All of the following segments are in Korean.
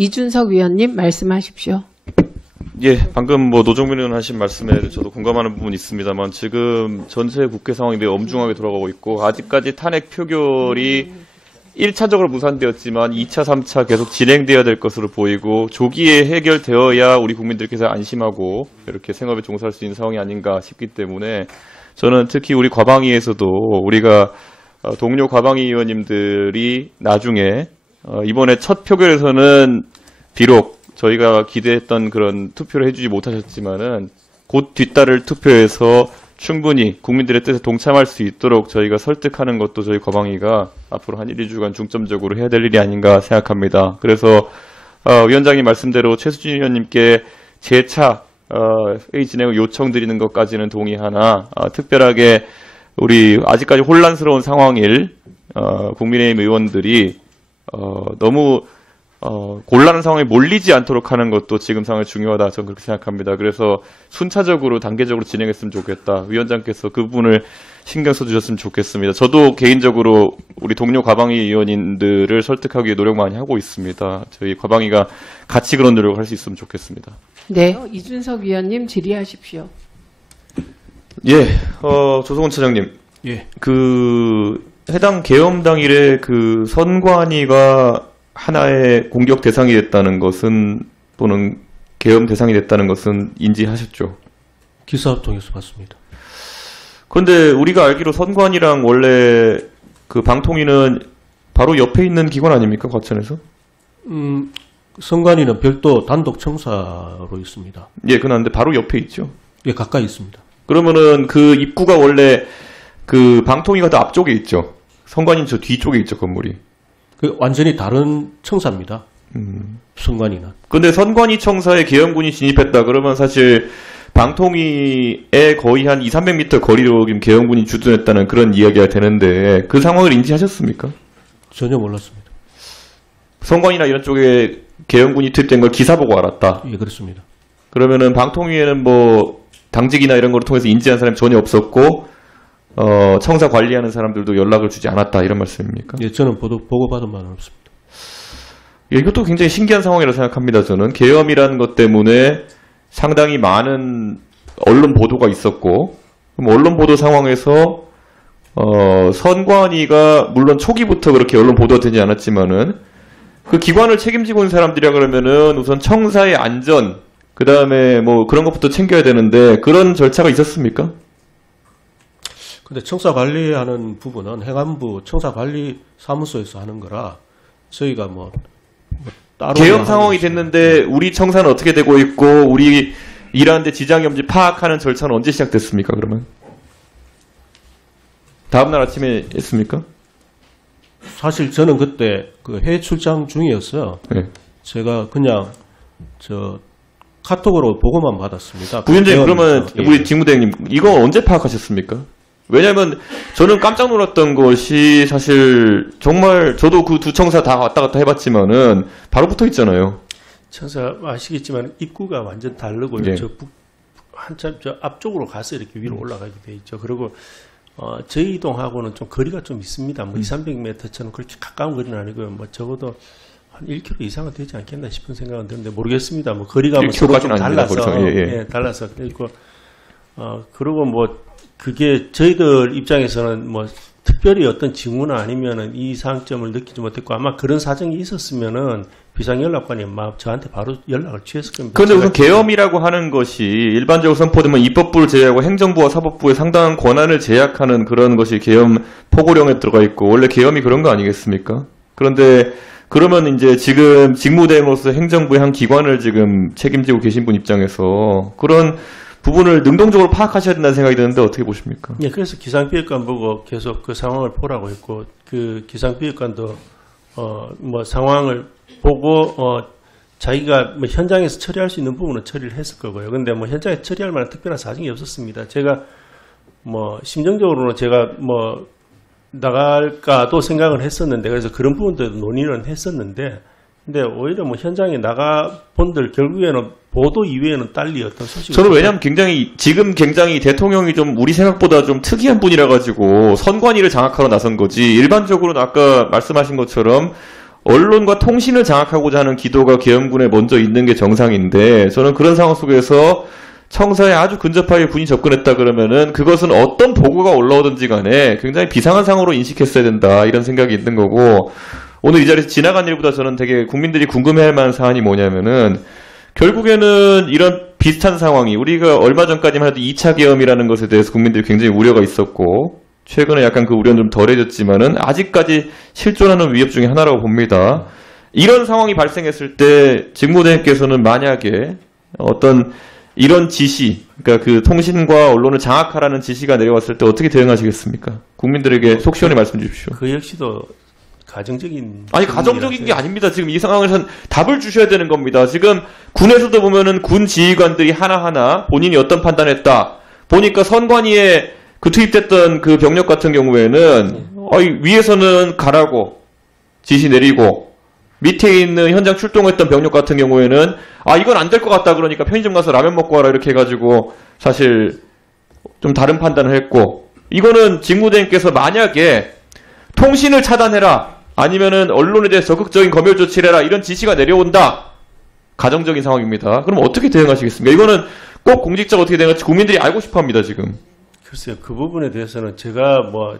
이준석 위원님 말씀하십시오. 예, 방금 노정민 의원 하신 말씀에 저도 공감하는 부분이 있습니다만 지금 전체 국회 상황이 매우 엄중하게 돌아가고 있고 아직까지 탄핵 표결이 1차적으로 무산되었지만 2차, 3차 계속 진행되어야 될 것으로 보이고 조기에 해결되어야 우리 국민들께서 안심하고 이렇게 생업에 종사할 수 있는 상황이 아닌가 싶기 때문에 저는 특히 우리 과방위에서도 우리가 동료 과방위 의원님들이 나중에 이번에 첫 표결에서는 비록 저희가 기대했던 그런 투표를 해주지 못하셨지만은 곧 뒤따를 투표에서 충분히 국민들의 뜻에 동참할 수 있도록 저희가 설득하는 것도 저희 과방위가 앞으로 한 1, 2주간 중점적으로 해야 될 일이 아닌가 생각합니다. 그래서 위원장님 말씀대로 최수진 의원님께 재차 회의 진행을 요청드리는 것까지는 동의하나 특별하게 우리 아직까지 혼란스러운 상황일 국민의힘 의원들이 너무 곤란한 상황에 몰리지 않도록 하는 것도 지금 상황이 중요하다. 저는 그렇게 생각합니다. 그래서 순차적으로 단계적으로 진행했으면 좋겠다. 위원장께서 그 부분을 신경 써주셨으면 좋겠습니다. 저도 개인적으로 우리 동료 과방위 의원님들을 설득하기 위해 노력 많이 하고 있습니다. 저희 과방위가 같이 그런 노력을 할 수 있으면 좋겠습니다. 네, 이준석 위원님 질의하십시오. 예, 조성훈 차장님. 예. 해당 계엄 당일에 선관위가 하나의 공격 대상이 됐다는 것은 또는 계엄 대상이 됐다는 것은 인지하셨죠? 기사 통해서 봤습니다. 그런데 우리가 알기로 선관위랑 원래 방통위는 바로 옆에 있는 기관 아닙니까? 과천에서? 선관위는 별도 단독 청사로 있습니다. 예, 그런데 바로 옆에 있죠? 예, 가까이 있습니다. 그러면은 입구가 원래 방통위가 더 앞쪽에 있죠? 선관위는 저 뒤쪽에 있죠, 건물이? 완전히 다른 청사입니다. 선관위는. 근데 선관위 청사에 계엄군이 진입했다 그러면 사실 방통위에 거의 한 200~300m 거리로 계엄군이 주둔했다는 그런 이야기가 되는데 그 상황을 인지하셨습니까? 전혀 몰랐습니다. 선관위나 이런 쪽에 계엄군이 투입된 걸 기사 보고 알았다? 예, 그렇습니다. 그러면은 방통위에는 당직이나 이런 걸 통해서 인지한 사람이 전혀 없었고 청사 관리하는 사람들도 연락을 주지 않았다 이런 말씀입니까? 예, 저는 보고받은 바는 없습니다. 예, 이것도 굉장히 신기한 상황이라고 생각합니다. 저는 계엄이라는 것 때문에 상당히 많은 언론 보도가 있었고 그럼 언론 보도 상황에서 선관위가 물론 초기부터 그렇게 언론 보도가 되지 않았지만은 그 기관을 책임지고 있는 사람들이라 그러면은 우선 청사의 안전 그 다음에 그런 것부터 챙겨야 되는데 그런 절차가 있었습니까? 근데 청사 관리하는 부분은 행안부 청사관리사무소에서 하는 거라 저희가 따로 계엄 상황이 됐는데 우리 청사는 어떻게 되고 있고 우리 일하는데 지장이 없는지 파악하는 절차는 언제 시작됐습니까? 그러면 다음날 아침에 했습니까? 사실 저는 그때 해외 출장 중이었어요. 네. 제가 그냥 카톡으로 보고만 받았습니다. 부위원장님 그러면 우리 직무대행님 이거 언제 파악하셨습니까? 왜냐하면 저는 깜짝 놀랐던 것이 사실 정말 저도 그 두 청사 다 왔다 갔다 해봤지만은 바로 붙어 있잖아요. 청사 아시겠지만 입구가 완전 다르고요. 네. 한참 앞쪽으로 가서 이렇게 위로 올라가게 돼 있죠. 그리고 저희 이동하고는 좀 거리가 좀 있습니다. 200~300m처럼 그렇게 가까운 거리는 아니고요. 적어도 한 1km 이상은 되지 않겠나 싶은 생각은 드는데 모르겠습니다. 거리가 서로 좀 달라서 달라서 그리고 그게 저희들 입장에서는 특별히 어떤 징후나 아니면은 이상점을 느끼지 못했고 아마 그런 사정이 있었으면은 비상연락관이 저한테 바로 연락을 취했을 겁니다. 그런데 우선 계엄이라고 하는 것이 일반적으로 선포되면 입법부를 제외하고 행정부와 사법부의 상당한 권한을 제약하는 그런 것이 계엄 포고령에 들어가 있고 원래 계엄이 그런 거 아니겠습니까? 그런데 그러면 이제 지금 직무대행으로서 행정부의 한 기관을 지금 책임지고 계신 분 입장에서 그런 부분을 능동적으로 파악하셔야 된다는 생각이 드는데 어떻게 보십니까? 예, 그래서 기상비역관 보고 계속 그 상황을 보라고 했고 그 기상비역관도 상황을 보고 자기가 현장에서 처리할 수 있는 부분은 처리를 했을 거고요. 근데 현장에 처리할 만한 특별한 사정이 없었습니다. 제가 심정적으로는 제가 나갈까도 생각을 했었는데 그래서 그런 부분들도 논의는 했었는데 근데 오히려 현장에 나가 본들 결국에는 보도 이외에는 딸리 어떤 소식을 저는 왜냐하면 지금 굉장히 대통령이 좀 우리 생각보다 좀 특이한 분이라 가지고 선관위를 장악하러 나선 거지 일반적으로는 아까 말씀하신 것처럼 언론과 통신을 장악하고자 하는 기도가 계엄군에 먼저 있는 게 정상인데 저는 그런 상황 속에서 청사에 아주 근접하게 군이 접근했다 그러면은 그것은 어떤 보고가 올라오든지 간에 굉장히 비상한 상황으로 인식했어야 된다 이런 생각이 있는 거고 오늘 이 자리에서 지나간 일보다 저는 되게 국민들이 궁금해할 만한 사안이 뭐냐면은 결국에는 이런 비슷한 상황이 우리가 얼마 전까지만 해도 2차 계엄이라는 것에 대해서 국민들이 굉장히 우려가 있었고 최근에 약간 그 우려는 좀 덜해졌지만은 아직까지 실존하는 위협 중에 하나라고 봅니다. 이런 상황이 발생했을 때 직무대행께서는 만약에 어떤 이런 지시, 그러니까 그 통신과 언론을 장악하라는 지시가 내려왔을 때 어떻게 대응하시겠습니까? 국민들에게 속 시원히 말씀해 주십시오. 그 역시도 가정적인. 아니, 가정적인 게 아닙니다. 지금 이 상황에서는 답을 주셔야 되는 겁니다. 지금 군에서도 보면은 군 지휘관들이 하나하나 본인이 어떤 판단했다. 보니까 선관위에 그 투입됐던 그 병력 같은 경우에는 위에서는 가라고 지시 내리고 밑에 있는 현장 출동했던 병력 같은 경우에는 이건 안 될 것 같다 그러니까 편의점 가서 라면 먹고 와라 이렇게 해가지고 사실 좀 다른 판단을 했고 이거는 직무대행께서 만약에 통신을 차단해라 아니면은 언론에 대해 적극적인 검열 조치를 해라 이런 지시가 내려온다 가정적인 상황입니다. 그럼 어떻게 대응하시겠습니까? 이거는 꼭 공직자가 어떻게 대응할지 국민들이 알고 싶어합니다 지금. 글쎄요, 그 부분에 대해서는 제가 뭐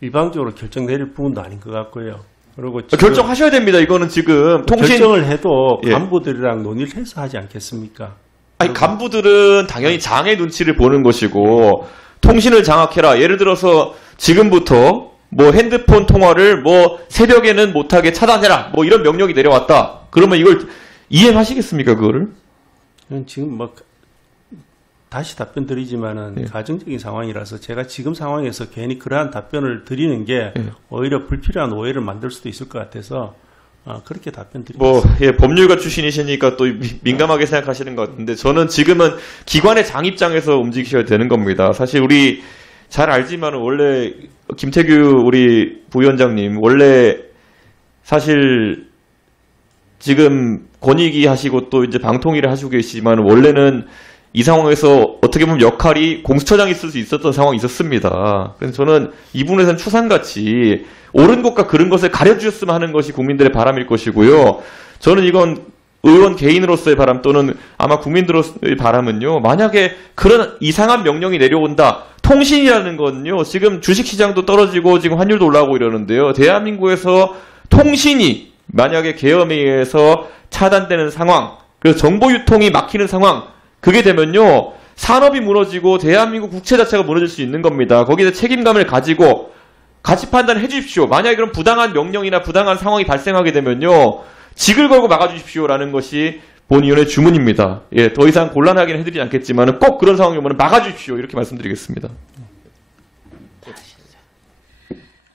일방적으로 결정 내릴 부분도 아닌 것 같고요. 그리고 결정하셔야 됩니다. 이거는 지금 통신 결정을 해도 예. 간부들이랑 논의를 해서 하지 않겠습니까? 아니 간부들은 당연히 장의 눈치를 보는 것이고 통신을 장악해라. 예를 들어서 지금부터 뭐 핸드폰 통화를 뭐 새벽에는 못하게 차단해라. 뭐 이런 명령이 내려왔다. 그러면 이걸 이행하시겠습니까? 그거를? 지금 뭐 다시 답변 드리지만은 예. 가정적인 상황이라서 제가 지금 상황에서 괜히 그러한 답변을 드리는 게 예. 오히려 불필요한 오해를 만들 수도 있을 것 같아서 그렇게 답변 드리겠습니다. 뭐 예, 법률가 출신이시니까 또 민감하게 생각하시는 것 같은데 저는 지금은 기관의 장 입장에서 움직이셔야 되는 겁니다. 사실 우리 잘 알지만 원래 김태규 우리 부위원장님 원래 사실 지금 권익위 하시고 또 이제 방통위를 하시고 계시지만 원래는 이 상황에서 어떻게 보면 역할이 공수처장이 있을 수 있었던 상황이 있었습니다. 그래서 저는 이 부분에서는 추상같이 옳은 것과 그른 것을 가려주셨으면 하는 것이 국민들의 바람일 것이고요. 저는 이건 의원 개인으로서의 바람 또는 아마 국민들로서의 바람은요. 만약에 그런 이상한 명령이 내려온다. 통신이라는 건요. 지금 주식시장도 떨어지고 지금 환율도 올라오고 이러는데요. 대한민국에서 통신이 만약에 계엄에 의해서 차단되는 상황, 그래서 정보 유통이 막히는 상황, 그게 되면요, 산업이 무너지고 대한민국 국채 자체가 무너질 수 있는 겁니다. 거기에 책임감을 가지고 같이 판단해 주십시오. 만약에 그런 부당한 명령이나 부당한 상황이 발생하게 되면요, 직을 걸고 막아주십시오라는 것이 본위원의 주문입니다. 예, 더 이상 곤란하게는 해드리지 않겠지만 꼭 그런 상황이 오면 막아주십시오. 이렇게 말씀드리겠습니다.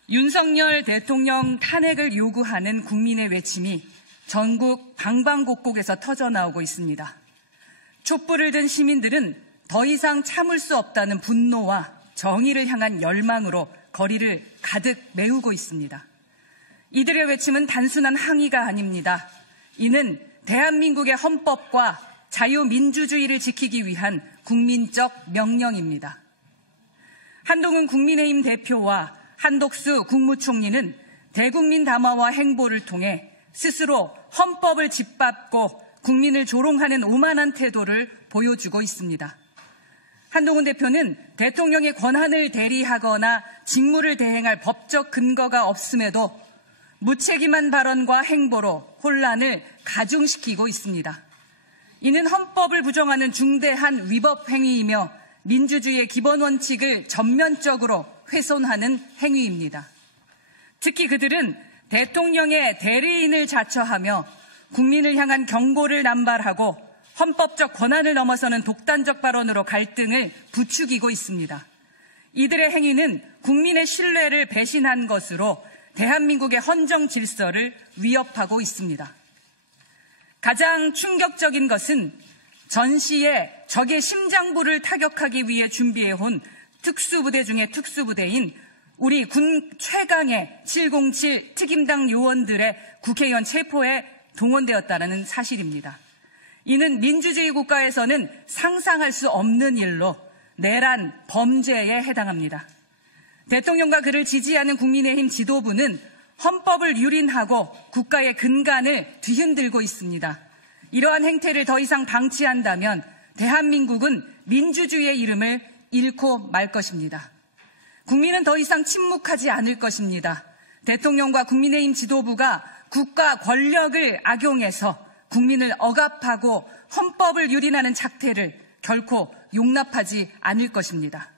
윤석열 대통령 탄핵을 요구하는 국민의 외침이 전국 방방곡곡에서 터져나오고 있습니다. 촛불을 든 시민들은 더 이상 참을 수 없다는 분노와 정의를 향한 열망으로 거리를 가득 메우고 있습니다. 이들의 외침은 단순한 항의가 아닙니다. 이는 대한민국의 헌법과 자유민주주의를 지키기 위한 국민적 명령입니다. 한동훈 국민의힘 대표와 한독수 국무총리는 대국민 담화와 행보를 통해 스스로 헌법을 짓밟고 국민을 조롱하는 오만한 태도를 보여주고 있습니다. 한동훈 대표는 대통령의 권한을 대리하거나 직무를 대행할 법적 근거가 없음에도 무책임한 발언과 행보로 혼란을 가중시키고 있습니다. 이는 헌법을 부정하는 중대한 위법 행위이며 민주주의의 기본 원칙을 전면적으로 훼손하는 행위입니다. 특히 그들은 대통령의 대리인을 자처하며 국민을 향한 경고를 남발하고 헌법적 권한을 넘어서는 독단적 발언으로 갈등을 부추기고 있습니다. 이들의 행위는 국민의 신뢰를 배신한 것으로 대한민국의 헌정 질서를 위협하고 있습니다. 가장 충격적인 것은 전시에 적의 심장부를 타격하기 위해 준비해온 특수부대 중에 특수부대인 우리 군 최강의 707 특임당 요원들의 국회의원 체포에 동원되었다는 사실입니다. 이는 민주주의 국가에서는 상상할 수 없는 일로 내란 범죄에 해당합니다. 대통령과 그를 지지하는 국민의힘 지도부는 헌법을 유린하고 국가의 근간을 뒤흔들고 있습니다. 이러한 행태를 더 이상 방치한다면 대한민국은 민주주의의 이름을 잃고 말 것입니다. 국민은 더 이상 침묵하지 않을 것입니다. 대통령과 국민의힘 지도부가 국가 권력을 악용해서 국민을 억압하고 헌법을 유린하는 작태를 결코 용납하지 않을 것입니다.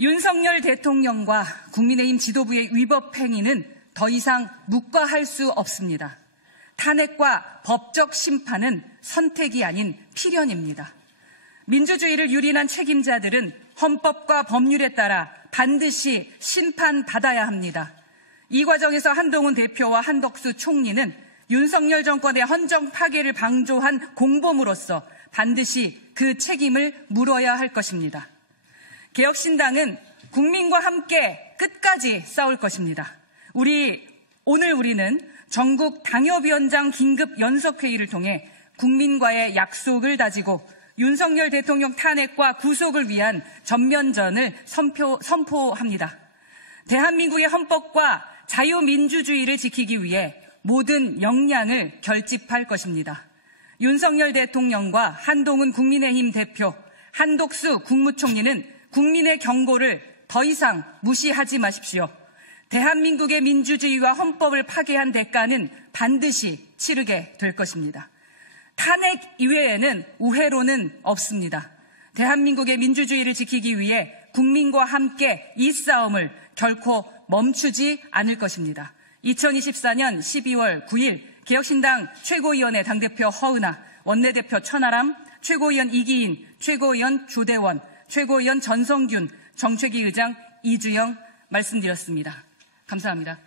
윤석열 대통령과 국민의힘 지도부의 위법 행위는 더 이상 묵과할 수 없습니다. 탄핵과 법적 심판은 선택이 아닌 필연입니다. 민주주의를 유린한 책임자들은 헌법과 법률에 따라 반드시 심판받아야 합니다. 이 과정에서 한동훈 대표와 한덕수 총리는 윤석열 정권의 헌정 파괴를 방조한 공범으로서 반드시 그 책임을 물어야 할 것입니다. 개혁신당은 국민과 함께 끝까지 싸울 것입니다. 오늘 우리는 전국 당협위원장 긴급 연석회의를 통해 국민과의 약속을 다지고 윤석열 대통령 탄핵과 구속을 위한 전면전을 선포합니다. 대한민국의 헌법과 자유민주주의를 지키기 위해 모든 역량을 결집할 것입니다. 윤석열 대통령과 한동훈 국민의힘 대표, 한독수 국무총리는 국민의 경고를 더 이상 무시하지 마십시오. 대한민국의 민주주의와 헌법을 파괴한 대가는 반드시 치르게 될 것입니다. 탄핵 이외에는 우회로는 없습니다. 대한민국의 민주주의를 지키기 위해 국민과 함께 이 싸움을 결코 멈추지 않을 것입니다. 2024년 12월 9일 개혁신당 최고위원회 당대표 허은하, 원내대표 천하람, 최고위원 이기인, 최고위원 조대원, 최고위원 전성균, 정책위 의장 이주영 말씀드렸습니다. 감사합니다.